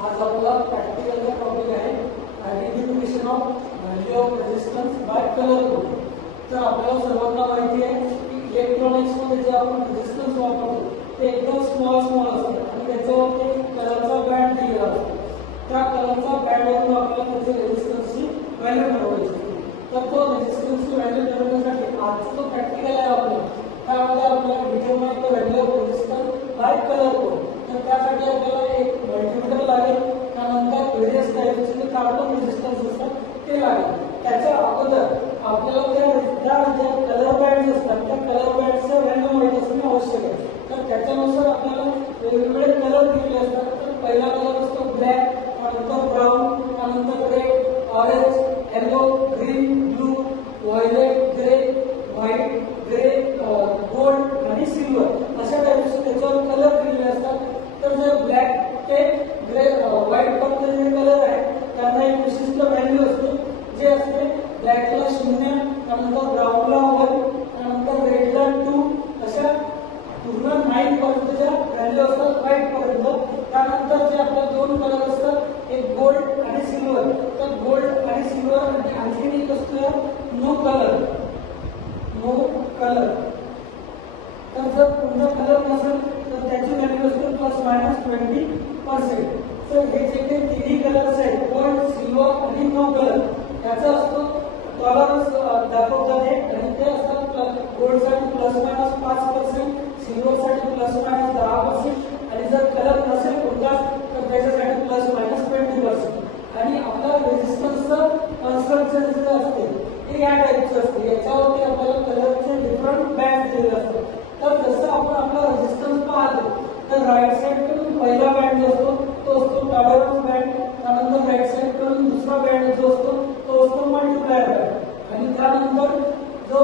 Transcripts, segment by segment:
आज आपला प्रॅक्टिकलचा टॉपिक आहे identification of value of resistance by colour code. तर आपल्याला सर्वांना माहिती आहे की इलेक्ट्रॉनिक्समध्ये जे आपण रेझिस्टन्स वापरतो ते एकदम स्मॉल असतात आणि त्याच्यावरती कलरचा बँड दिलेला असतो। त्या कलरचा बँडवरून आपल्याला त्याच्या रेझिस्टन्सची व्हॅल्यू ठरवायची असते। तर तो रेझिस्टन्सची व्हॅल्यू ठरवण्यासाठी आजचा जो प्रॅक्टिकल आहे आपला त्यामध्ये आपल्याला determine the value of resistance by colour code. तर त्यासाठी आपल्याला एक मल्टीमीटर लागेल, त्यानंतर व्हेरियस टाइपचे कार्बन रेझिस्टन्स असतात ते लागेल। त्याच्या अगोदर आपल्याला त्या कलर बँड्स असतात त्या कलर बँडच्या व्हॅल्यू माहिती असणे आवश्यक आहे। तर त्याच्यानुसार आपल्याला वेगवेगळे कलर दिलेले असतात। तर पहिला कलर असतो ब्लॅक, त्यानंतर ब्राऊन, त्यानंतर red, orange, yellow, green, blue, violet, grey, white, grey, gold आणि सिल्वर अशा टाइपचे त्याच्यावर कलर दिलेले असतात। तर जे ब्लॅक ते ग्रे व्हाईट पर्यंत जे कलर आहे त्यांना एक विशिष्ट व्हॅल्यू असते जे असते ब्लॅकला 0, त्यानंतर ब्राऊनला 1, त्यानंतर रेडला 2 अशा पूर्ण 9 पर्यंतच्या व्हॅल्यू असतात व्हाईट पर्यंत। त्यानंतर जे आपले दोन कलर असतात एक गोल्ड आणि सिल्वर। तर गोल्ड आणि सिल्वर आणि आणखी एक असतो नो कलर। तर जर कोणता कलर नसेल तर त्याची व्हॅल्यू असते ±20%। तर हे जे काही तिन्ही कलर्स आहेत गोल्ड, सिल्वर आणि नो कलर याचा असतो टॉलरन्स दाखवतात हे आणि ते असतात गोल्डसाठी ±5%, सिल्वरसाठी ±10% आणि जर कलर नसेल कोणता तर त्याच्यासाठी ±20%। आणि आपला रेझिस्टन्सचं कन्स्ट्रक्शन जे असते ते या टाइपचं असते। याच्यावरती आपल्याला कलरचे डिफरंट बँड दिलेले असतात। तर जसं आपण आपला रेझिस्टन्स पाहतो तर राईट साइड कडून पहिला बँड जो असतो तो असतो टॉलरन्स बँड, त्यानंतर राईट साइड कडून दुसरा बँड जो असतो तो असतो मल्टिप्लायर बँड आणि त्यानंतर जो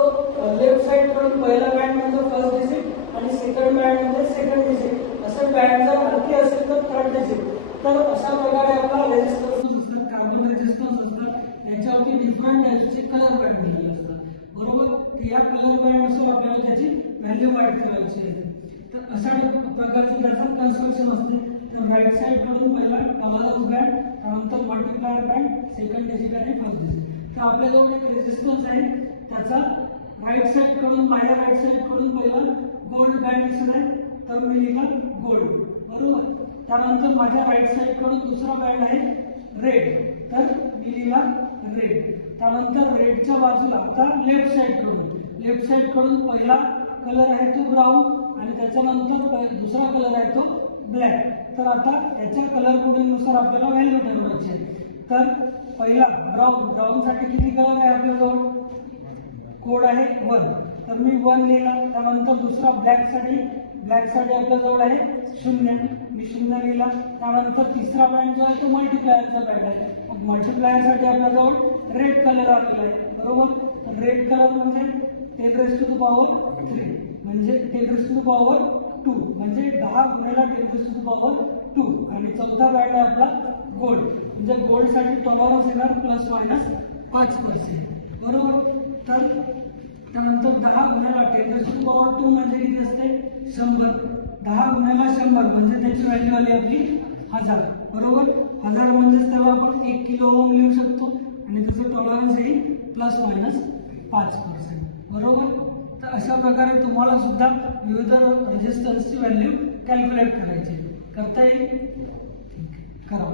लेफ्ट साइड कडून पहिला बँड म्हणजे फर्स्ट डिजिट आणि सेकंड बँड म्हणजे सेकंड डिजिट असं बँड जर आणखी असेल तर थर्ड डिजिट। तर अशा प्रकारे आपला रेझिस्टन्स कार्बन रेझिस्टन्स असतात याच्यावरती डिफरंट टाइपचे कलर बँड दिलेले असतात, बरोबर। या कलर बँड नुसार आपल्याला त्याची व्हॅल्यू माहिती ठेवायची आहे। तर अशा प्रकारचं त्याचं कन्स्ट्रक्शन असते। तर राईट साइड कडून पहिला टॉलरन्स बँड, त्यानंतर मल्टिप्लायर बँड, सेकंड डिजिट आणि फर्स्ट डिजिट। तर आपल्याजवळ एक रेझिस्टन्स आहे त्याचा राईट साइड कडून माझ्या राईट साइड कडून पहिला गोल्ड बँड दिसत आहे तर मी लिहिला गोल्ड, बरोबर। त्यानंतर माझ्या राईट साइड कडून दुसरा बँड आहे रेड तर मी लिहिला रेड। त्यानंतर रेडच्या बाजूला आता लेफ्ट साइड कडून पहिला कलर आहे तो ब्राऊन आणि त्याच्यानंतर दुसरा कलर आहे तो ब्लॅक। तर आता याच्या कलर कोडिंग नुसार आपल्याला व्हॅल्यू ठरवायची आहे। तर पहिला ब्राऊन साठी किती कलर आहे आपल्याजवळ, कोड आहे 1 तर मी 1 लिहिला। त्यानंतर दुसरा ब्लॅक साठी आपल्याजवळ आहे 0 मी 0 लिहिला। त्यानंतर तिसरा बँड जो आहे तो मल्टिप्लायरचा बँड आहे। मल्टिप्लायर साठी आपल्याजवळ रेड कलर आलेला आहे, बरोबर। रेड कलर म्हणजे 10⁻³ म्हणजे 10⁻², म्हणजे 10 गुणिले 10⁻²। आणि चौथा बँड आहे आपला गोल्ड म्हणजे गोल्ड साठी टॉलरन्स येणार ±5%, बरोबर। तर त्यानंतर 10 गुणिले 10⁻² म्हणजे किती असते 100। 10 गुणिले 100 म्हणजे त्याची व्हॅल्यू आली आपली 1000, बरोबर। 1000 म्हणजे त्याला आपण 1 किलो ओम लिहू शकतो आणि त्याचं टॉलरन्स येईल ±5%, बरोबर। तर अशा प्रकारे तुम्हाला सुद्धा विविध रेझिस्टन्सची व्हॅल्यू कॅल्क्युलेट करायची, करता येईल, करा।